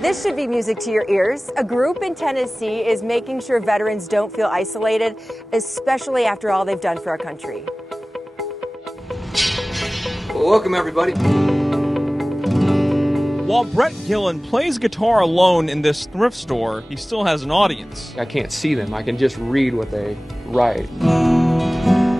This should be music to your ears. A group in Tennessee is making sure veterans don't feel isolated, especially after all they've done for our country. Welcome, everybody. While Brett Gillen plays guitar alone in this thrift store, he still has an audience. I can't see them. I can just read what they write.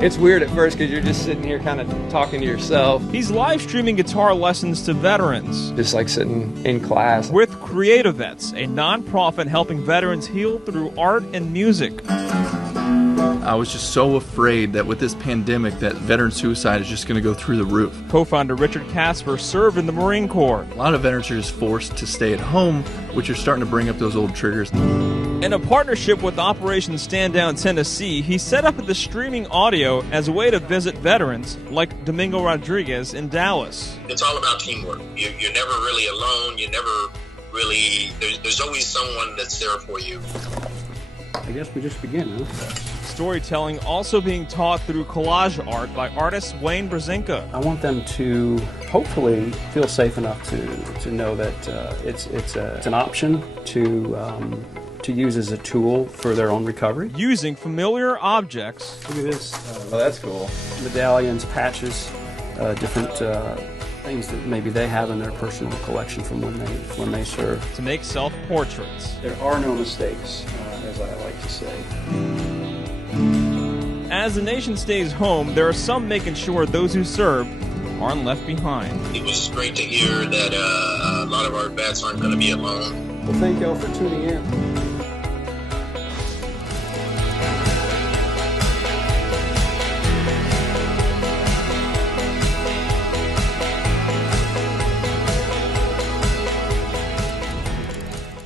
It's weird at first because you're just sitting here kind of talking to yourself. He's live streaming guitar lessons to veterans. Just like sitting in class. With Creative Vets, a nonprofit helping veterans heal through art and music. I was just so afraid that with this pandemic that veteran suicide is just going to go through the roof. Co-founder Richard Casper served in the Marine Corps. A lot of veterans are just forced to stay at home, which are starting to bring up those old triggers. In a partnership with Operation Stand Down Tennessee, he set up the streaming audio as a way to visit veterans like Domingo Rodriguez in Dallas. It's all about teamwork. You're never really alone. You never really, there's always someone that's there for you. I guess we just begin, huh? Storytelling also being taught through collage art by artist Wayne Brzezinka. I want them to hopefully feel safe enough to know that it's an option to use as a tool for their own recovery. Using familiar objects. Look at this. Oh, that's cool. Medallions, patches, different things that maybe they have in their personal collection from when they serve. To make self-portraits. There are no mistakes, as I like to say. As the nation stays home, there are some making sure those who serve aren't left behind. It was great to hear that a lot of our vets aren't going to be alone. Well, thank y'all for tuning in.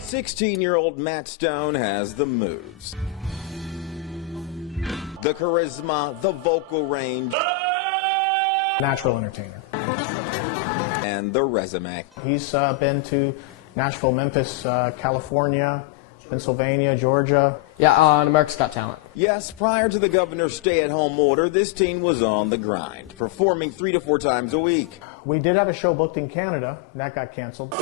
"16-year-old Matt Stone has the moves, the charisma, the vocal range, natural entertainer, and the resume. He's been to Nashville, Memphis, California, Pennsylvania, Georgia. Yeah, on America's Got Talent. Yes, prior to the governor's stay-at-home order, this teen was on the grind, performing 3 to 4 times a week. We did have a show booked in Canada. That got canceled.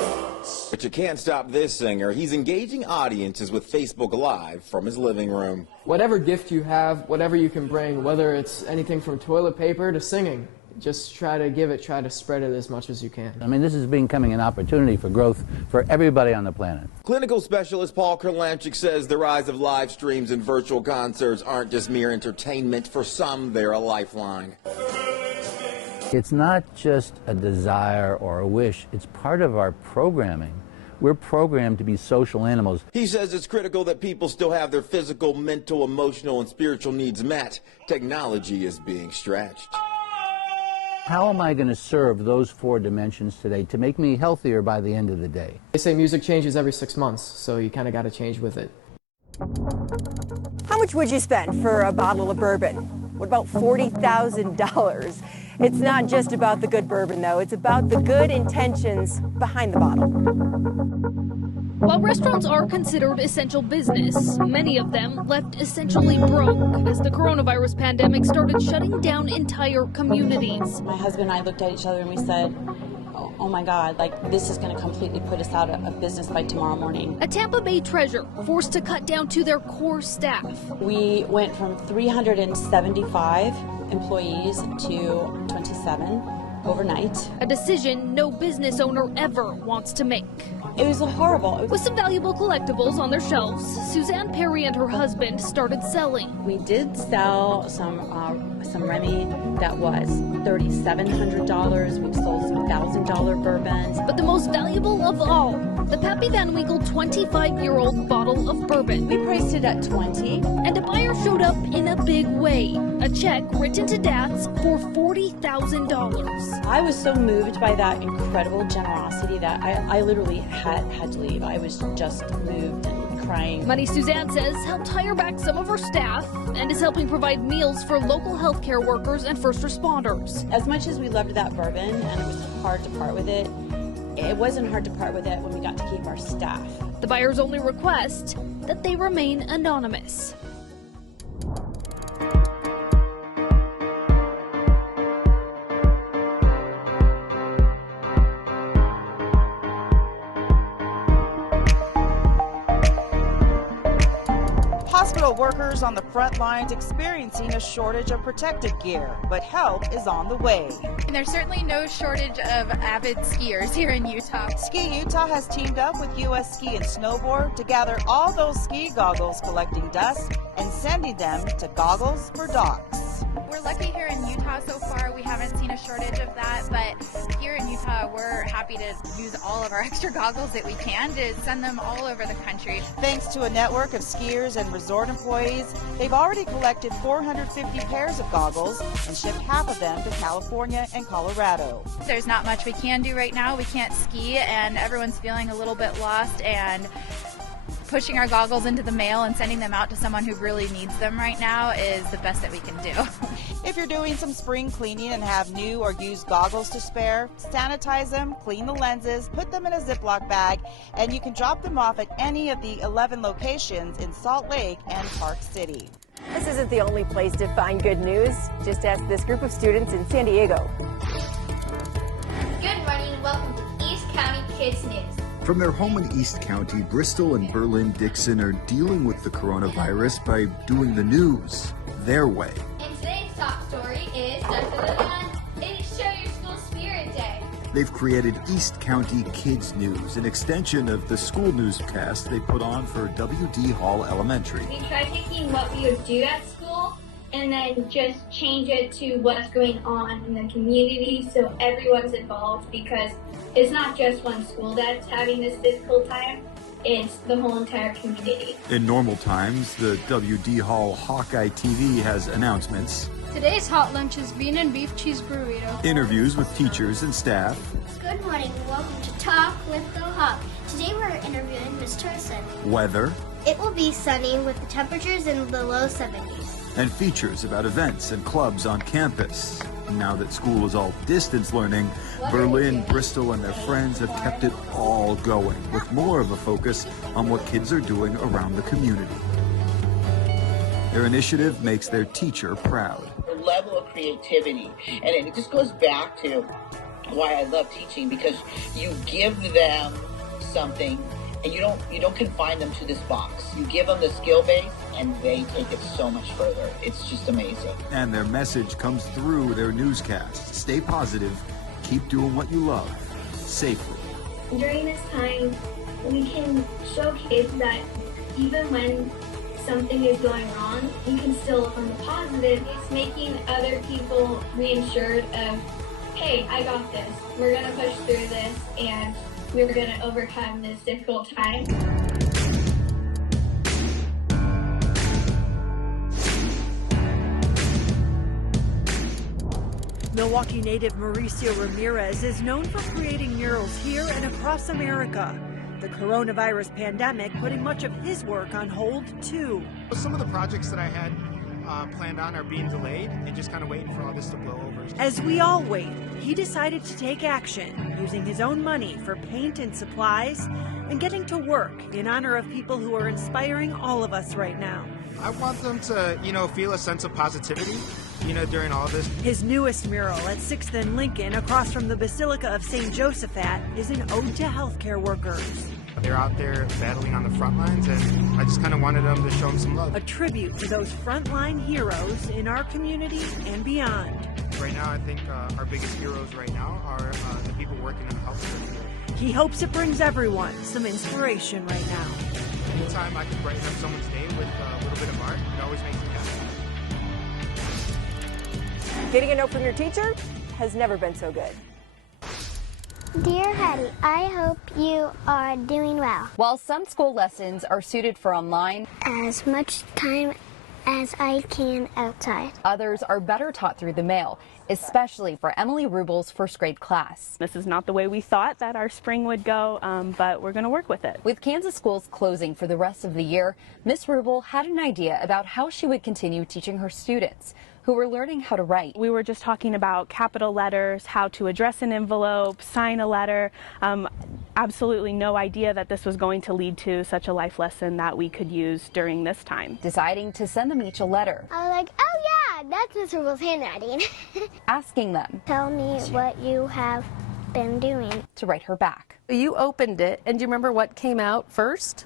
But you can't stop this singer. He's engaging audiences with Facebook Live from his living room. Whatever gift you have, whatever you can bring, whether it's anything from toilet paper to singing, just try to give it, try to spread it as much as you can. I mean, this is becoming an opportunity for growth for everybody on the planet. Clinical specialist Paul Kurlanchik says the rise of live streams and virtual concerts aren't just mere entertainment. For some, they're a lifeline. It's not just a desire or a wish, it's part of our programming. We're programmed to be social animals. He says it's critical that people still have their physical, mental, emotional, and spiritual needs met. Technology is being stretched. How am I going to serve those 4 dimensions today to make me healthier by the end of the day? They say music changes every 6 months, so you kind of got to change with it. How much would you spend for a bottle of bourbon? What about $40,000? It's not just about the good bourbon, though. It's about the good intentions behind the bottle. While restaurants are considered essential business, many of them left essentially broke as the coronavirus pandemic started shutting down entire communities. My husband and I looked at each other and we said, oh my God, like this is going to completely put us out of business by tomorrow morning. A Tampa Bay treasure forced to cut down to their core staff. We went from 375 employees to 27 overnight. A decision no business owner ever wants to make. It was horrible. With some valuable collectibles on their shelves, Suzanne Perry and her husband started selling. We did sell some Remy that was $3,700. We've sold some $1,000 bourbons. But the most valuable of all, the Pappy Van Winkle 25-year-old bottle of bourbon. We priced it at $20. And a buyer showed up in a big way. A check written to Dats for $40,000. I was so moved by that incredible generosity that I literally had to leave. I was just moved and crying. Money, Suzanne says, helped hire back some of her staff and is helping provide meals for local healthcare workers and first responders. As much as we loved that bourbon and it was hard to part with it, it wasn't hard to part with it when we got to keep our staff. The buyer's only request that they remain anonymous. Hospital workers on the front lines experiencing a shortage of protective gear, but help is on the way. And there's certainly no shortage of avid skiers here in Utah. Ski Utah has teamed up with U.S. Ski and Snowboard to gather all those ski goggles collecting dust and sending them to Goggles for Docs. We're lucky here in Utah so far. We haven't seen a shortage of that, but here in Utah, we're happy to use all of our extra goggles that we can to send them all over the country. Thanks to a network of skiers and resort employees, they've already collected 450 pairs of goggles and shipped half of them to California and Colorado. There's not much we can do right now. We can't ski, and everyone's feeling a little bit lost, and pushing our goggles into the mail and sending them out to someone who really needs them right now is the best that we can do. If you're doing some spring cleaning and have new or used goggles to spare, sanitize them, clean the lenses, put them in a Ziploc bag, and you can drop them off at any of the 11 locations in Salt Lake and Park City. This isn't the only place to find good news. Just ask this group of students in San Diego. Good morning and welcome to East County Kids News. From their home in East County, Bristol and Berlin-Dixon are dealing with the coronavirus by doing the news their way. And today's top story is it is Show Your School Spirit Day. They've created East County Kids News, an extension of the school newscast they put on for W.D. Hall Elementary. We try taking what we would do at school and then just change it to what's going on in the community so everyone's involved, because it's not just one school that's having this difficult time, it's the whole entire community. In normal times, the W.D. Hall Hawkeye TV has announcements, Today's hot lunch is bean and beef cheese burrito, interviews with teachers and staff. Good morning and welcome to Talk with the Hawk. Today we're interviewing Ms. Turson. Weather. It will be sunny with the temperatures in the low 70s. And features about events and clubs on campus. Now that school is all distance learning, Berlin, Bristol, and their friends have kept it all going, with more of a focus on what kids are doing around the community. Their initiative makes their teacher proud. The level of creativity, and it just goes back to why I love teaching, because you give them something and you don't confine them to this box. You give them the skill base and they take it so much further. It's just amazing. And their message comes through their newscast. Stay positive, keep doing what you love, safely. During this time, we can show kids that even when something is going wrong, you can still look on the positive. It's making other people reassured of, hey, I got this. We're gonna push through this and we're gonna overcome this difficult time. Milwaukee native Mauricio Ramirez is known for creating murals here and across America. The coronavirus pandemic putting much of his work on hold, too. Some of the projects that I had planned on are being delayed and just kind of waiting for all this to blow over. As we all wait, he decided to take action, using his own money for paint and supplies, and getting to work in honor of people who are inspiring all of us right now. I want them to, feel a sense of positivity, during all of this. His newest mural at 6th and Lincoln, across from the Basilica of St. Josephat, is an ode to healthcare workers. They're out there battling on the front lines, and I just kind of wanted them to show them some love. A tribute to those frontline heroes in our community and beyond. Right now, I think our biggest heroes right now are the people working in the healthcare. He hopes it brings everyone some inspiration right now. Anytime I can brighten up someone's day with a little bit of art, it always makes me happy. Getting a note from your teacher has never been so good. Dear Hattie, I hope you are doing well. While some school lessons are suited for online, As much time as I can outside. Others are better taught through the mail, especially for Emily Rubel's first grade class. This is not the way we thought that our spring would go, but we're going to work with it. With Kansas schools closing for the rest of the year, Miss Rubel had an idea about how she would continue teaching her students, who were learning how to write. We were just talking about capital letters, how to address an envelope, sign a letter. Absolutely no idea that this was going to lead to such a life lesson that we could use during this time. Deciding to send them each a letter. I was like, oh yeah, that's Miss Rubel's handwriting. Asking them. Tell me what you have been doing. To write her back. You opened it, and do you remember what came out first?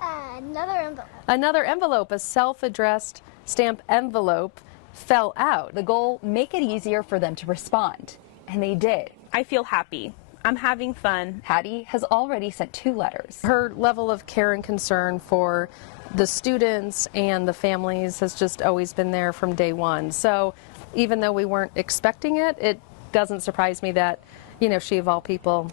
Another envelope. Another envelope, a self-addressed stamp envelope, fell out. The goal, make it easier for them to respond. And they did. I feel happy. I'm having fun. Hattie has already sent 2 letters. Her level of care and concern for the students and the families has just always been there from day one. So even though we weren't expecting it, it doesn't surprise me that, she of all people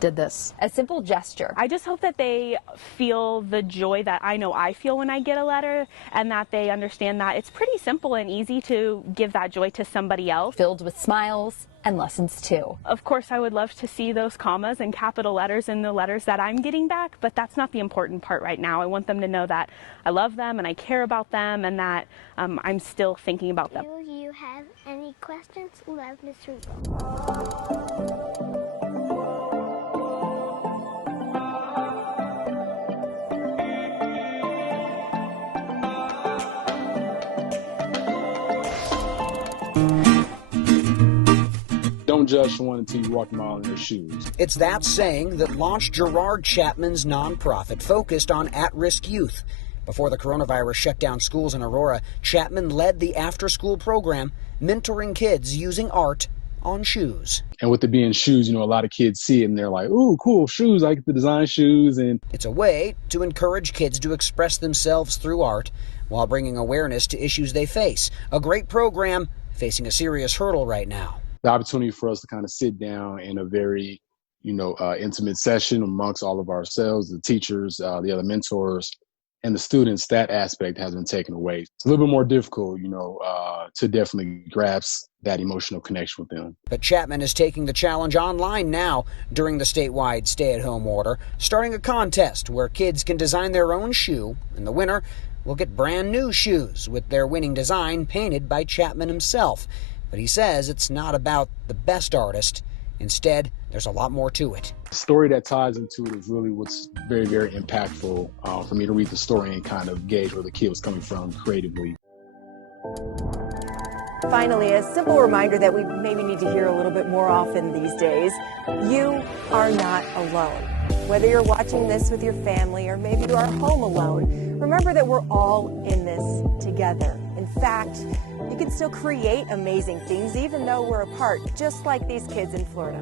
did this. A simple gesture. I just hope that they feel the joy that I know I feel when I get a letter, and that they understand that it's pretty simple and easy to give that joy to somebody else. Filled with smiles and lessons too. Of course, I would love to see those commas and capital letters in the letters that I'm getting back, but that's not the important part right now. I want them to know that I love them and I care about them, and that I'm still thinking about them. Do you have any questions? Love, Miss Rubel. Don't judge someone until you walk a mile in their shoes. It's that saying that launched Gerard Chapman's nonprofit focused on at-risk youth. Before the coronavirus shut down schools in Aurora, Chapman led the after-school program, mentoring kids using art on shoes. And with it being shoes, a lot of kids see it and they're like, ooh, cool, shoes, I get to design shoes. And it's a way to encourage kids to express themselves through art while bringing awareness to issues they face. A great program facing a serious hurdle right now. The opportunity for us to kind of sit down in a very, intimate session amongst all of ourselves, the teachers, the other mentors, and the students, that aspect has been taken away. It's a little bit more difficult, to definitely grasp that emotional connection with them. But Chapman is taking the challenge online now during the statewide stay-at-home order, starting a contest where kids can design their own shoe, and the winner will get brand new shoes with their winning design painted by Chapman himself. But he says it's not about the best artist. Instead, there's a lot more to it. The story that ties into it is really what's very, very impactful for me to read the story and kind of gauge where the kid was coming from creatively. Finally, a simple reminder that we maybe need to hear a little bit more often these days. You are not alone. Whether you're watching this with your family or maybe you are home alone, remember that we're all in this together. In fact, you can still create amazing things even though we're apart, just like these kids in Florida.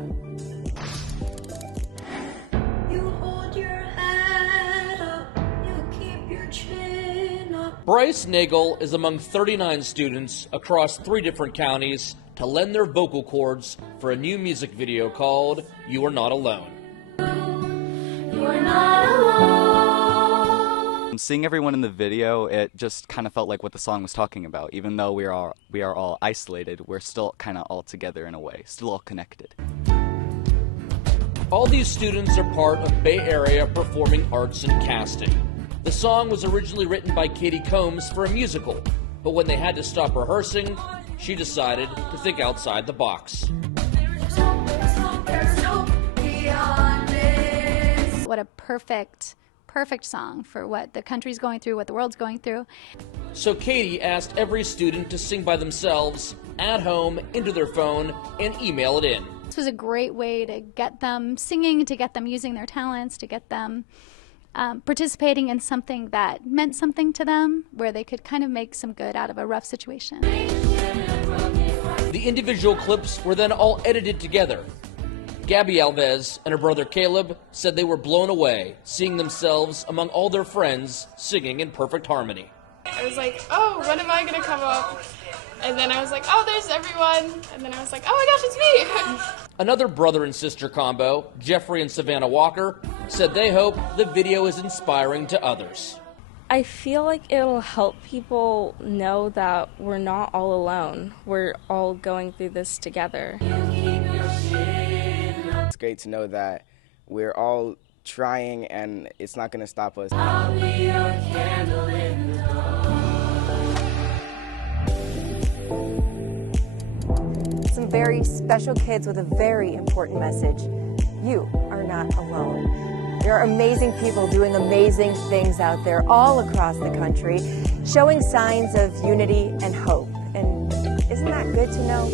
You hold your head up, you keep your chin up. Bryce Nagel is among 39 students across 3 different counties to lend their vocal cords for a new music video called You Are Not Alone. You are not alone. Seeing everyone in the video, it just kind of felt like what the song was talking about. Even though we are all isolated, we're still kind of all together in a way, still all connected. All these students are part of Bay Area Performing Arts and Casting. The song was originally written by Katie Combs for a musical, but when they had to stop rehearsing, she decided to think outside the box. What a perfect song for what the country's going through, what the world's going through. So Katie asked every student to sing by themselves, at home, into their phone, and email it in. This was a great way to get them singing, to get them using their talents, to get them participating in something that meant something to them, where they could kind of make some good out of a rough situation. The individual clips were then all edited together. Gabby Alves and her brother Caleb said they were blown away seeing themselves among all their friends singing in perfect harmony. I was like, oh, when am I going to come up? And then I was like, oh, there's everyone. And then I was like, oh my gosh, it's me. Another brother and sister combo, Jeffrey and Savannah Walker, said they hope the video is inspiring to others. I feel like it'll help people know that we're not all alone. We're all going through this together. It's great to know that we're all trying and it's not going to stop us. I'll be your candle in the dark. Some very special kids with a very important message. You are not alone. There are amazing people doing amazing things out there all across the country, showing signs of unity and hope. And isn't that good to know?